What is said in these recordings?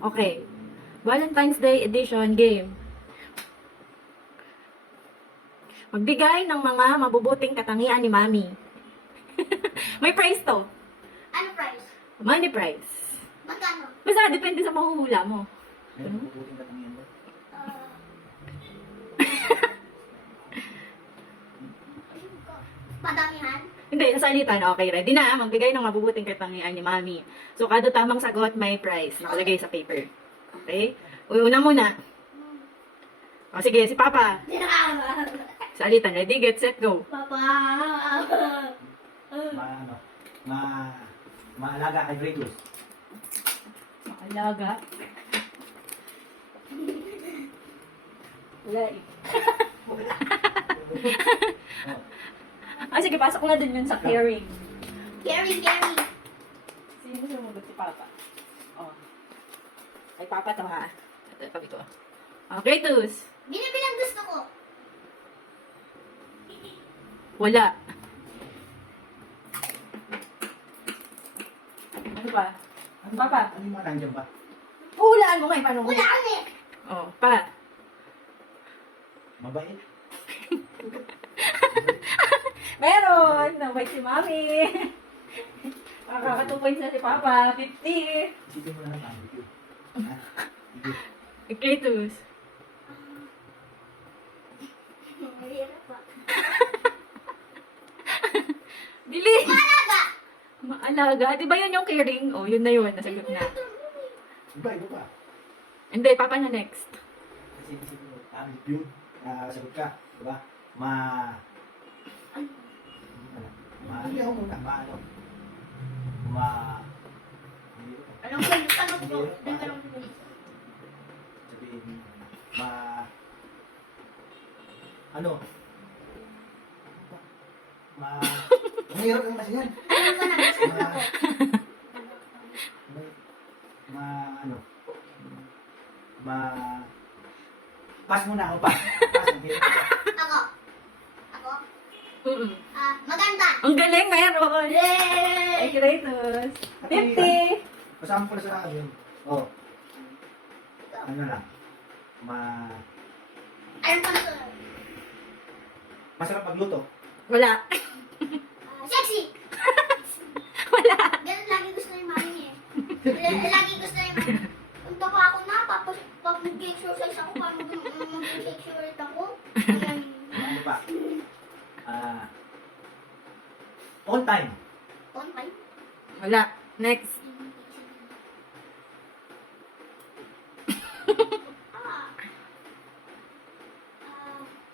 Okay. Valentine's Day edition game. Magbigay ng mga mabubuting katangian ni Mami. May prize to. Ano price? Money prize. Magkano? Basta depende sa mahuhula mo. Meron mabubuting katangian ba? Madamihan? Hindi, nasalitan. Okay, ready na. Magbigay ng mabubuting katangian ni Mami. So, kada tamang sagot, may prize. Nakalagay sa paper. Okay? Una muna. O, sige, si Papa. Salitan. Ready, get, set, go. Papa. Ano? Maalaga kay Gregus. Alaga. Wala eh. Ah, sige, pasok ko na din yun sa caring. Gary. Sino sumagot si Papa? Oh. Ay, Papa to ha. Ito, ito. Okay, Tus. Binibilang gusto ko. Wala. Ano ba? Ano Papa? Ano yung mga nandiyan ba? Hulaan mo nga, paano mo? Wala kami. Oh, pa. Mabait. Meron! Nabay si Mami. Makaka 2 points na si Papa. 50. Isipin mo na lang ang video. Ha? Video. Okay, Tus. Mahirap pa. Dili! Malaga. Maalaga. Di ba yun yung caring? Oh, yun na yun. Nasagot na. Iba ba? Hindi, Papa na next. Kasi isipin mo, yun, sagot ka, diba? Hindi ako muna, Anong ba yung tanong ko? Tanong ko. sabihin, ano? Mahirap naman kasi yan. Ano ba na gusto ko? Pass muna ako pa. Pass, ang hirap ko. Ako? Mm-mm. Maganda. Ang galing, meron. Yay! Ay, Kratos. 50. Kasama ko na sa akin yun. Oh. Ano lang. Ano pa ito? Masarap magluto. Wala. Sexy! Wala. Ganun lagi gusto ni mami eh. Lagi gusto ni mami. Punta pa ako na, pag mag-exercise ako, para mag-exercise ako. Ayan. Ano pa? On time. On time. Wala. Next.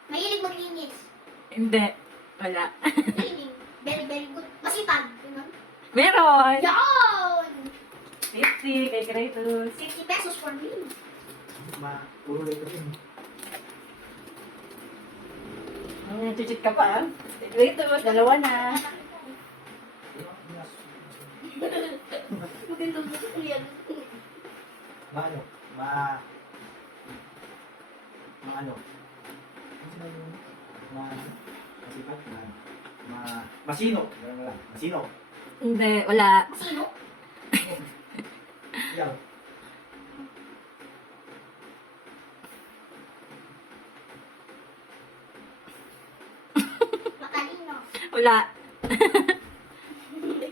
Mahilig maglinis. Hindi. Wala. Cleaning. Very, very good. Masipag. Ganun. Meron. Yan! 50 kay Kratos. 50 pesos for me. Puro ito yun. Chuchit ka pa. Kay Kratos, dalawa na. Magandang gusto ko yan. Ano? Ano? Masipat na. Masino. Ganun lang. Masino. Hindi. Wala. Sino? Yan. Matalino. Wala.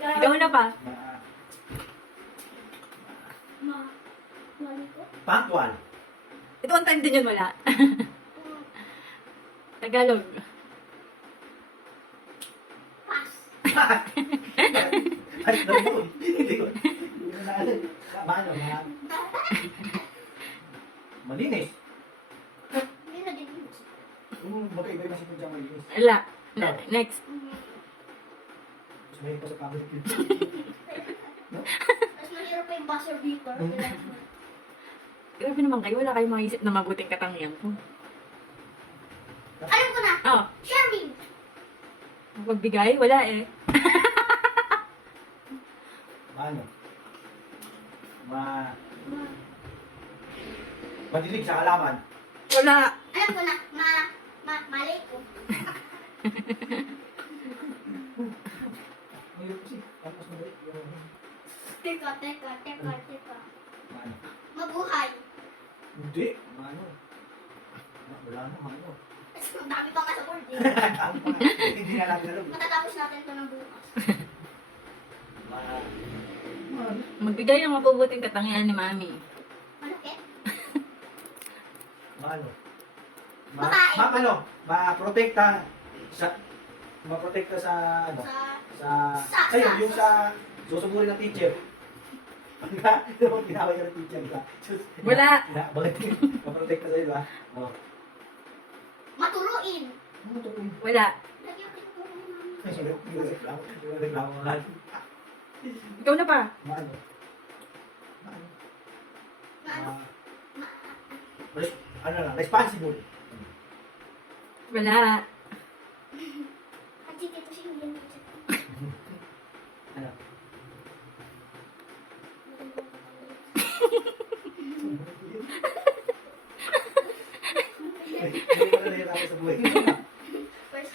Ikaw na pa. Mali ko? Punctual. Ito on time din yun. Wala. Tagalog. Pass. Ay, naman. Hindi ko. Ano? Malinis. Hindi na din. Magkaiba yung masipag dyan malinis. Wala. Next. Mas may pa sa camera. Mas mahirap pa yung buzzer beater. Grabe naman kayo. Wala kayong maisip na mabuting katangian ko. Alam ko na. Oh. Sherwin. Magbigay? Wala eh. Ano? Madilig sa halaman. Wala. Alam ko na. Mali ko. Mahirap kasi. Tapos mabalik. Teka. Ano? Mabuti Hindi. Ano? Wala na, ano? Ang dami pa nga sa board eh. Hindi na natin alam. Matatapos natin ito ng bukas. Ano? Magbigay ng mabubuting katangian ni Mami. Malaki? Ano? Makain. Ano? Ma-protekta sa ma-protekta sa ano? Sa'yo, yung sa susuburin ng teacher. Pagka, ginaway ka ng teacher ka. Wala. Bakit? Ma-protekta sa'yo, ba? Oo. Maturuin. Ano to? Wala. Lagyan ko yung turuin namin. Yung reklamo nga. Ikaw na pa. Maano? Maano? Maano? Ano lang, responsible. Wala. At si Tito siya hindi yan. Ano? Hindi ko na nahihirapan sa buhay. First,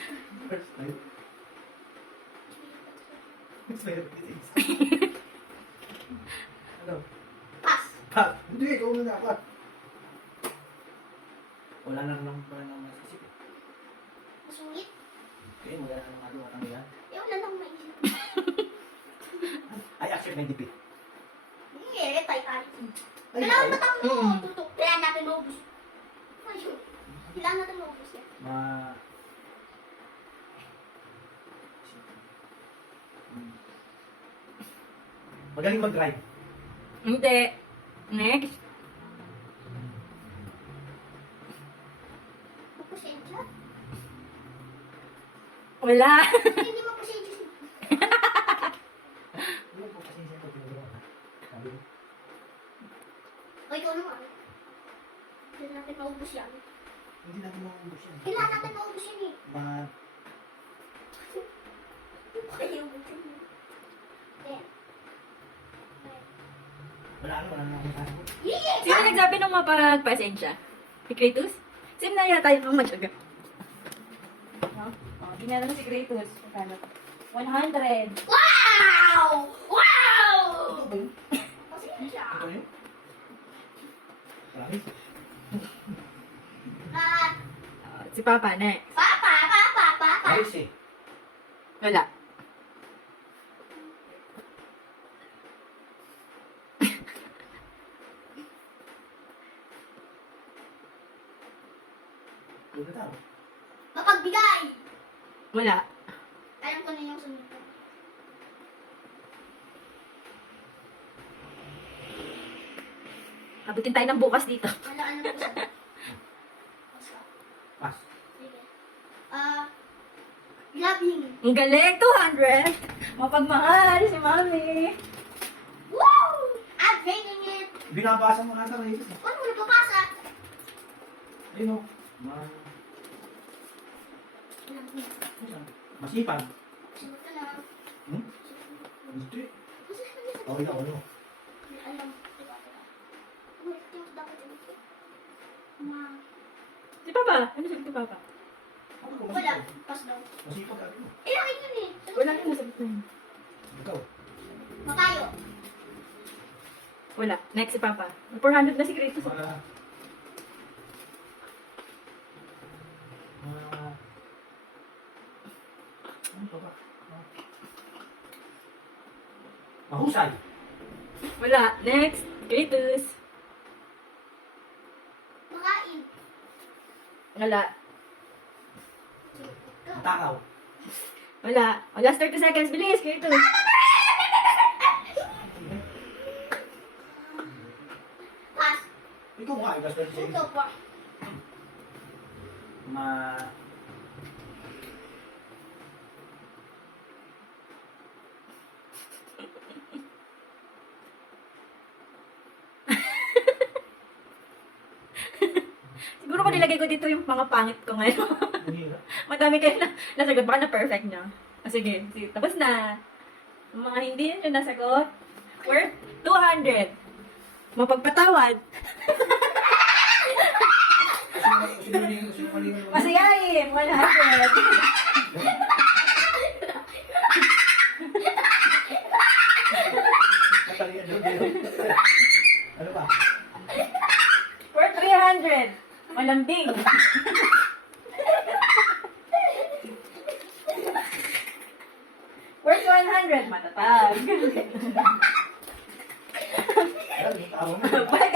First time. Mas mahirap kasi. Ano? pass. Ha? Hindi, ikaw na dapat. Wala na lang pala nang masisip. Masungit. Okay, wala na lang ano ang yan. Eh, wala lang maisip. I accept my defeat. Hindi, retay ka. Ay, Kailangan ay. matang mo. Mm. Tutok. Kailangan natin maubos. Ayun. Kailangan natin maubos yan. Magaling mag-drive. Hindi. Next. Mapasensya? Wala. Hindi mapasensya siya. Ano po kasi siya pag ginagawa ka? Sabi mo? O, ikaw naman. Hindi natin maubos yan. Hindi natin maubos yan. Kailangan natin maubos yan eh. Kaya ubos yan eh. Ayan. Wala na akong sabi. Yeah! Sino nagsabi ng mapagpasensya? Si Kratos? Sino na yata tayo pang matyaga? Oh, ginala na si Kratos. Magkano? 100. Wow! Wow! Ito ba yun? Pasensya. Ito yun? Promise? Ah, Si Papa, next. papa. Ayos eh. Wala. Huwag na tao. Mapagbigay. Wala. Alam ko na yung sunod ko. Abutin tayo ng bukas dito. Ano po sa... Basta. Pass. Sige. Labing. Ang galing, 200. Mapagmahal si Mami. Woo! I'm drinking it. Binabasa mo nata ng isip. Paano mo nababasa? Ayun o. Labing. Masipag. Sunod ka na. Hmm? Hindi. Kasi hindi sa... Oh, ikaw ano? Alam. Diba? Ulit yung dapat yun. Si Papa. Ano sabi si Papa? Ako, Wala. masipag. Pass daw. Masipag ako. Eh, akin yun eh. Wala yung nasagot na yun. Ikaw. Makayo. Wala. Next si Papa. 400 na si Kratos. Ano pa ba? Mahusay. Wala. Next. Kratos. Makain. Wala. Matakaw. Wala. O, last 30 seconds. Bilis, Kratos. Pass. Ikaw nga, ikas pa siya. Ito pa. Siguro ko nilagay ko dito yung mga pangit ko ngayon. Mahirap. Madami kayo na nasagot. Baka na perfect nyo. Sige, tapos na. Yung mga hindi nyo nasagot, worth 200. Mapagpatawad. Masayahin. 100. Ano ba? Worth 100. Malambing. Where's 100? Matatag. Ayan, yung tao mo. Balik